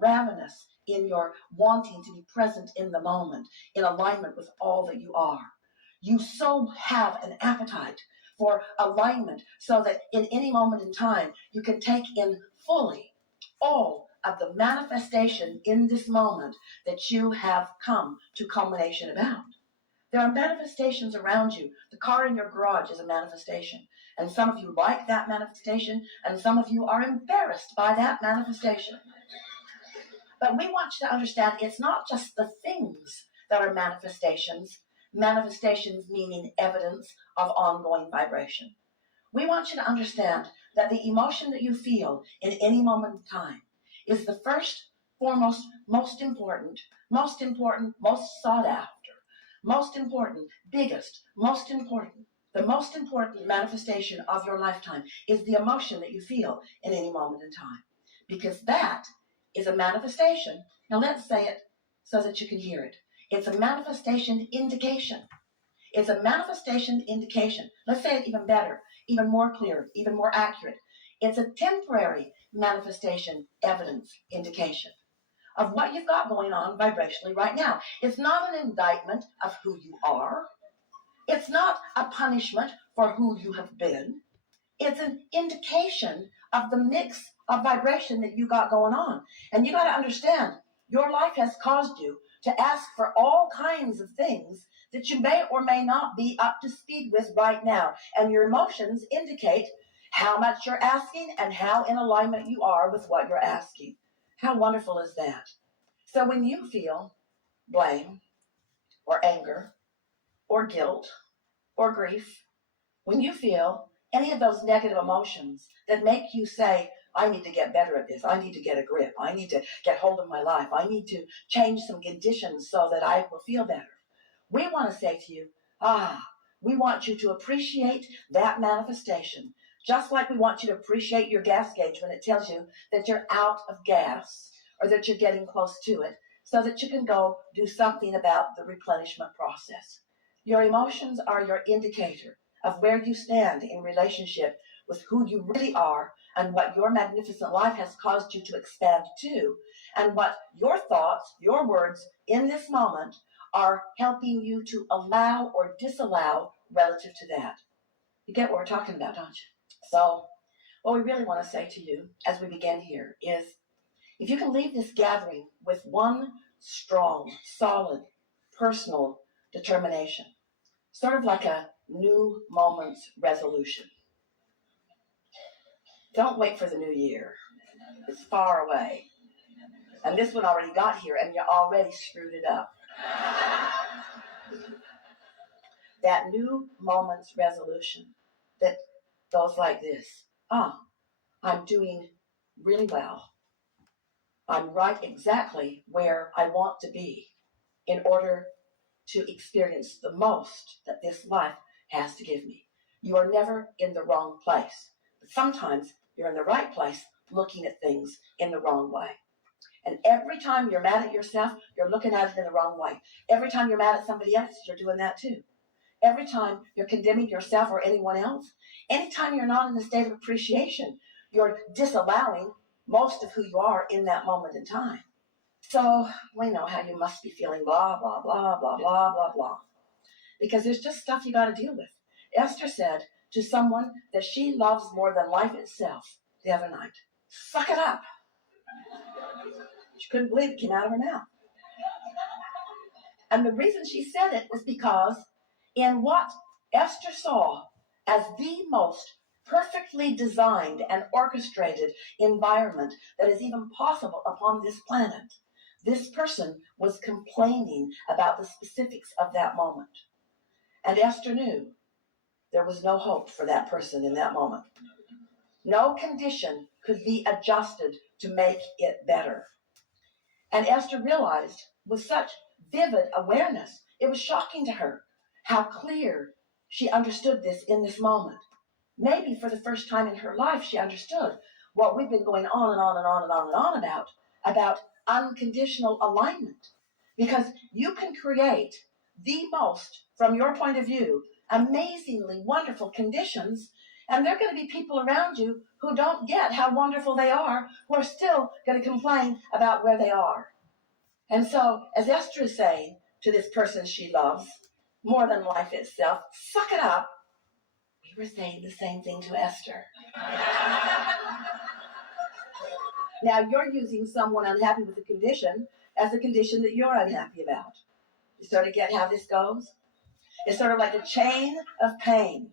ravenous in your wanting to be present in the moment, in alignment with all that you are. You so have an appetite for alignment so that in any moment in time, you can take in fully all of the manifestation in this moment that you have come to culmination about. There are manifestations around you. The car in your garage is a manifestation. And some of you like that manifestation, and some of you are embarrassed by that manifestation. But we want you to understand it's not just the things that are manifestations, manifestations meaning evidence of ongoing vibration. We want you to understand that the emotion that you feel in any moment of time is the first, foremost, most important, most sought after, most important, biggest, most important. The most important manifestation of your lifetime is the emotion that you feel in any moment in time, because that is a manifestation. Now let's say it so that you can hear it. It's a manifestation indication. It's a manifestation indication. Let's say it even better, even more clear, even more accurate. It's a temporary manifestation evidence indication of what you've got going on vibrationally right now. It's not an indictment of who you are. It's not a punishment for who you have been. It's an indication of the mix of vibration that you got going on. And you got to understand, your life has caused you to ask for all kinds of things that you may or may not be up to speed with right now. And your emotions indicate how much you're asking and how in alignment you are with what you're asking. How wonderful is that? So when you feel blame or anger or guilt or grief, when you feel any of those negative emotions that make you say, I need to get better at this, I need to get a grip, I need to get hold of my life, I need to change some conditions so that I will feel better, we want to say to you, we want you to appreciate that manifestation, just like we want you to appreciate your gas gauge when it tells you that you're out of gas or that you're getting close to it, so that you can go do something about the replenishment process. Your emotions are your indicator of where you stand in relationship with who you really are and what your magnificent life has caused you to expand to, and what your thoughts, your words in this moment are helping you to allow or disallow relative to that. You get what we're talking about, don't you? So what we really want to say to you as we begin here is, if you can leave this gathering with one strong, solid, personal determination, sort of like a new moment's resolution. Don't wait for the new year. It's far away. And this one already got here and you already screwed it up. That new moment's resolution that goes like this. I'm doing really well. I'm right exactly where I want to be in order to experience the most that this life has to give me. You are never in the wrong place. But sometimes you're in the right place looking at things in the wrong way. And every time you're mad at yourself, you're looking at it in the wrong way. Every time you're mad at somebody else, you're doing that too. Every time you're condemning yourself or anyone else, anytime you're not in a state of appreciation, you're disallowing most of who you are in that moment in time. So we know how you must be feeling blah, blah, blah, blah, blah, blah, blah. Because there's just stuff you got to deal with. Esther said to someone that she loves more than life itself the other night, suck it up. She couldn't believe it came out of her mouth. And the reason she said it was because in what Esther saw as the most perfectly designed and orchestrated environment that is even possible upon this planet, this person was complaining about the specifics of that moment. And Esther knew there was no hope for that person in that moment. No condition could be adjusted to make it better. And Esther realized with such vivid awareness, it was shocking to her how clear she understood this in this moment. Maybe for the first time in her life, she understood what we've been going on and on and on and on and on about unconditional alignment. Because you can create the most, from your point of view, amazingly wonderful conditions, And there are going to be people around you who don't get how wonderful they are, who are still going to complain about where they are. And so, as Esther is saying to this person she loves, more than life itself, suck it up. We were saying the same thing to Esther. Now you're using someone unhappy with a condition as a condition that you're unhappy about. You sort of get how this goes? It's sort of like a chain of pain.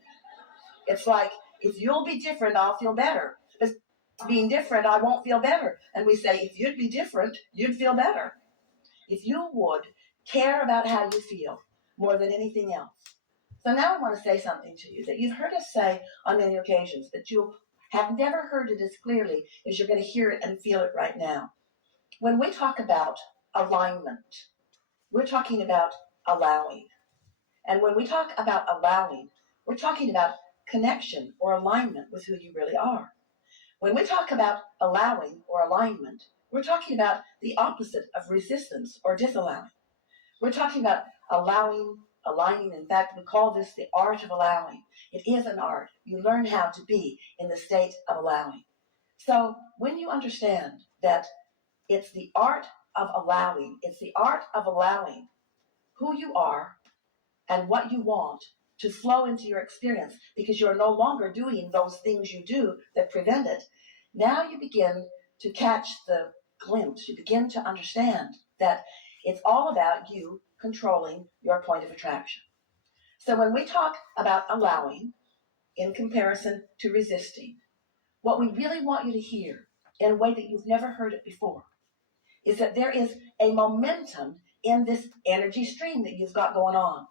It's like, if you'll be different, I'll feel better. But being different, I won't feel better. And we say, if you'd be different, you'd feel better. If you would care about how you feel more than anything else. So now I want to say something to you that you've heard us say on many occasions, but you have never heard it as clearly as you're going to hear it and feel it right now. When we talk about alignment, we're talking about allowing. And when we talk about allowing, we're talking about connection or alignment with who you really are. When we talk about allowing or alignment, we're talking about the opposite of resistance or disallowing. We're talking about allowing, aligning. In fact, we call this the art of allowing. It is an art. You learn how to be in the state of allowing. So when you understand that it's the art of allowing, it's the art of allowing who you are and what you want to flow into your experience, because you're no longer doing those things you do that prevent it. Now you begin to catch the glimpse. You begin to understand that it's all about you controlling your point of attraction. So when we talk about allowing in comparison to resisting, what we really want you to hear in a way that you've never heard it before is that there is a momentum in this energy stream that you've got going on.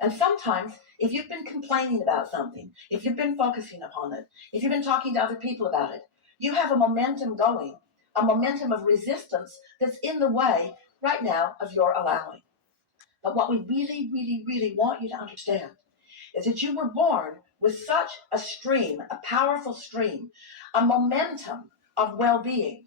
And sometimes, if you've been complaining about something, if you've been focusing upon it, if you've been talking to other people about it, you have a momentum going, a momentum of resistance that's in the way right now of your allowing. But what we really, really, really want you to understand is that you were born with such a stream, a powerful stream, a momentum of well-being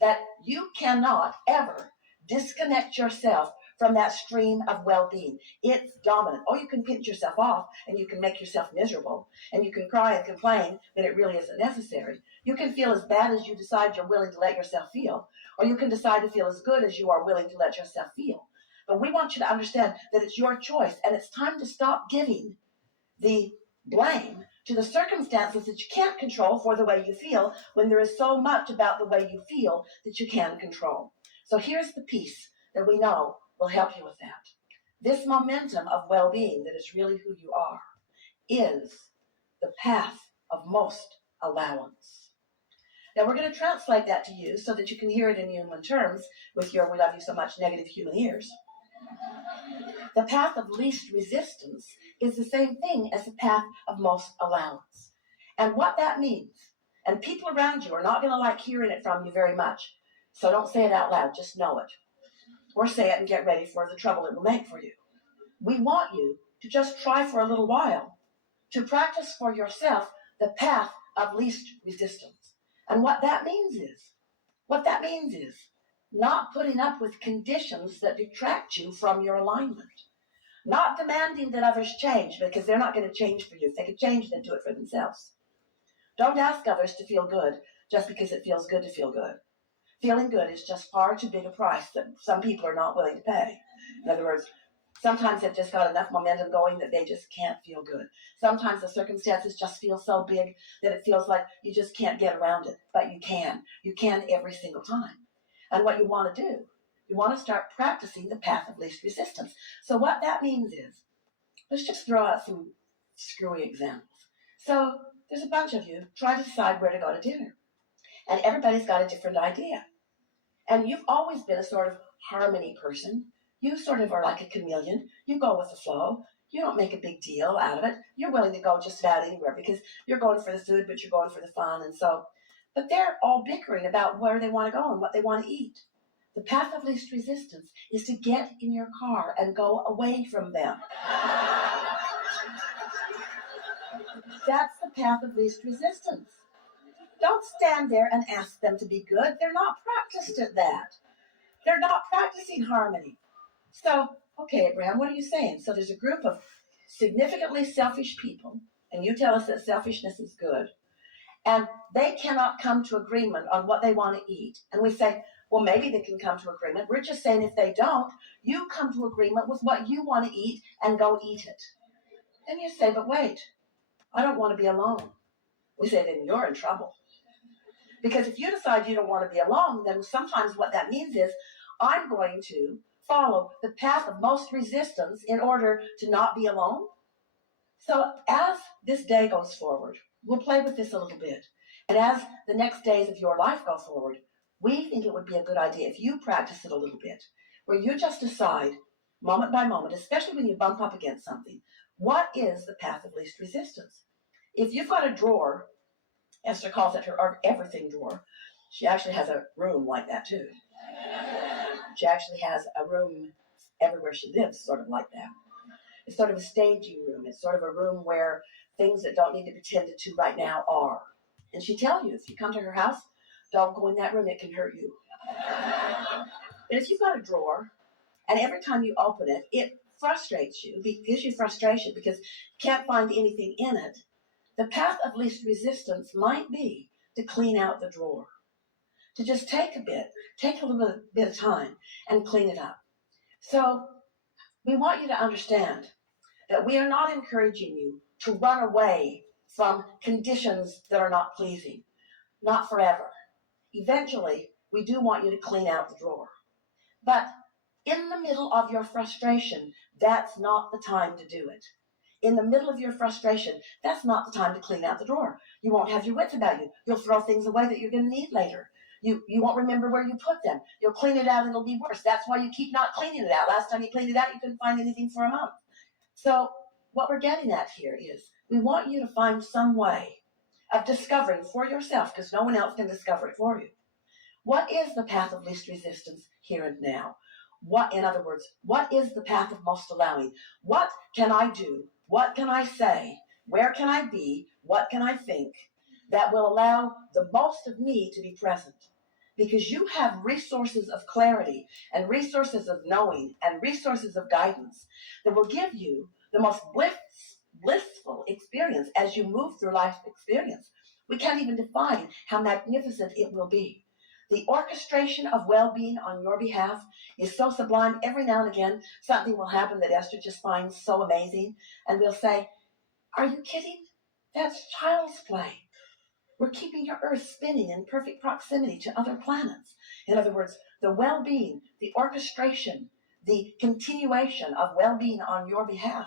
that you cannot ever disconnect yourself from that stream of well-being. It's dominant. Oh, you can pinch yourself off and you can make yourself miserable and you can cry and complain that it really isn't necessary. You can feel as bad as you decide you're willing to let yourself feel, or you can decide to feel as good as you are willing to let yourself feel. But we want you to understand that it's your choice, and it's time to stop giving the blame to the circumstances that you can't control for the way you feel, when there is so much about the way you feel that you can control. So here's the piece that we know will help you with that. This momentum of well-being that is really who you are is the path of most allowance. Now we're going to translate that to you so that you can hear it in human terms with your "we love you so much" negative human ears. The path of least resistance is the same thing as the path of most allowance. And what that means, and people around you are not going to like hearing it from you very much, so don't say it out loud, just know it. Or say it and get ready for the trouble it will make for you. We want you to just try for a little while to practice for yourself the path of least resistance. And what that means is not putting up with conditions that detract you from your alignment. Not demanding that others change, because they're not going to change for you. If they could change, they'd do it for themselves. Don't ask others to feel good just because it feels good to feel good. Feeling good is just far too big a price that some people are not willing to pay. In other words, sometimes they've just got enough momentum going that they just can't feel good. Sometimes the circumstances just feel so big that it feels like you just can't get around it, but you can. You can every single time. And what you want to do, you want to start practicing the path of least resistance. So what that means is, let's just throw out some screwy examples. So there's a bunch of you trying to decide where to go to dinner. And everybody's got a different idea. And you've always been a sort of harmony person. You sort of are like a chameleon. You go with the flow. You don't make a big deal out of it. You're willing to go just about anywhere because you're going for the food, but you're going for the fun. And so, but they're all bickering about where they want to go and what they want to eat. The path of least resistance is to get in your car and go away from them. That's the path of least resistance. Don't stand there and ask them to be good. They're not practiced at that. They're not practicing harmony. So, okay, Abraham, what are you saying? So there's a group of significantly selfish people, and you tell us that selfishness is good, and they cannot come to agreement on what they want to eat, and we say, well, maybe they can come to agreement. We're just saying if they don't, you come to agreement with what you want to eat and go eat it. Then you say, but wait, I don't want to be alone. We say, then you're in trouble. Because if you decide you don't want to be alone, then sometimes what that means is I'm going to follow the path of most resistance in order to not be alone. So as this day goes forward, we'll play with this a little bit. And as the next days of your life go forward, we think it would be a good idea if you practice it a little bit, where you just decide moment by moment, especially when you bump up against something, what is the path of least resistance? If you've got a drawer, Esther calls it her everything drawer. She actually has a room like that too. She actually has a room everywhere she lives, sort of like that. It's sort of a staging room. It's sort of a room where things that don't need to be tended to right now are. And she tells you, if you come to her house, don't go in that room, it can hurt you. But if you've got a drawer, and every time you open it, it frustrates you, it gives you frustration because you can't find anything in it, the path of least resistance might be to clean out the drawer. To just take a little bit of time and clean it up. So we want you to understand that we are not encouraging you to run away from conditions that are not pleasing, not forever. Eventually, we do want you to clean out the drawer. But in the middle of your frustration, that's not the time to do it. In the middle of your frustration, that's not the time to clean out the drawer. You won't have your wits about you. You'll throw things away that you're going to need later. You won't remember where you put them. You'll clean it out, it'll be worse. That's why you keep not cleaning it out. Last time you cleaned it out, you couldn't find anything for a month. So what we're getting at here is we want you to find some way of discovering for yourself, because no one else can discover it for you, what is the path of least resistance here and now? In other words, what is the path of most allowing? What can I do? What can I say? Where can I be? What can I think that will allow the most of me to be present? Because you have resources of clarity and resources of knowing and resources of guidance that will give you the most blissful experience as you move through life experience. We can't even define how magnificent it will be. The orchestration of well-being on your behalf is so sublime. Every now and again, something will happen that Esther just finds so amazing, and we'll say, are you kidding? That's child's play. We're keeping your Earth spinning in perfect proximity to other planets. In other words, the well-being, the orchestration, the continuation of well-being on your behalf.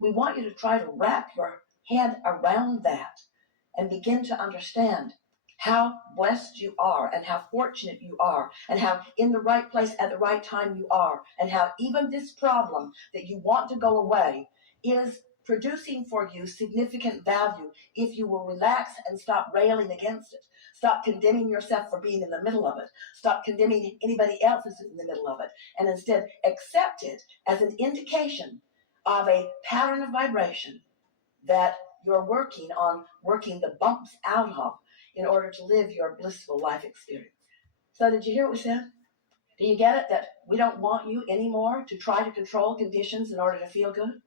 We want you to try to wrap your head around that and begin to understand how blessed you are and how fortunate you are and how in the right place at the right time you are and how even this problem that you want to go away is producing for you significant value if you will relax and stop railing against it. Stop condemning yourself for being in the middle of it. Stop condemning anybody else who's in the middle of it. And instead accept it as an indication of a pattern of vibration that you're working the bumps out of in order to live your blissful life experience. So did you hear what we said? Do you get it? That we don't want you anymore to try to control conditions in order to feel good.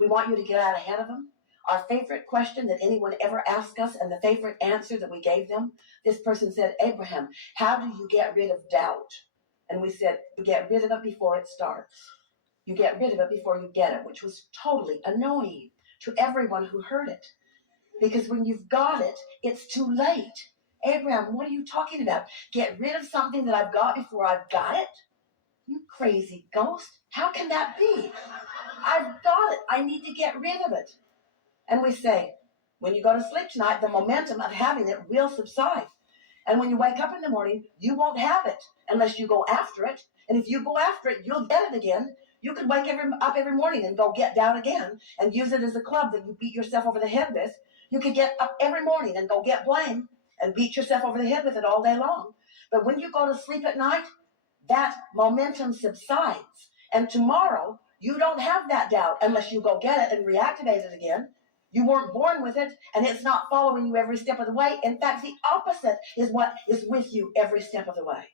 We want you to get out ahead of them. Our favorite question that anyone ever asked us and the favorite answer that we gave them, this person said, Abraham, how do you get rid of doubt? And we said, you get rid of it before it starts. You get rid of it before you get it, which was totally annoying to everyone who heard it. Because when you've got it, it's too late. Abraham, what are you talking about? Get rid of something that I've got before I've got it? You crazy ghost. How can that be? I've got it. I need to get rid of it. And we say, when you go to sleep tonight, the momentum of having it will subside. And when you wake up in the morning, you won't have it unless you go after it. And if you go after it, you'll get it again. You could wake up every morning and go get down again and use it as a club that you beat yourself over the head with. You could get up every morning and go get blame and beat yourself over the head with it all day long. But when you go to sleep at night, that momentum subsides. And tomorrow, you don't have that doubt unless you go get it and reactivate it again. You weren't born with it, and it's not following you every step of the way. In fact, the opposite is what is with you every step of the way.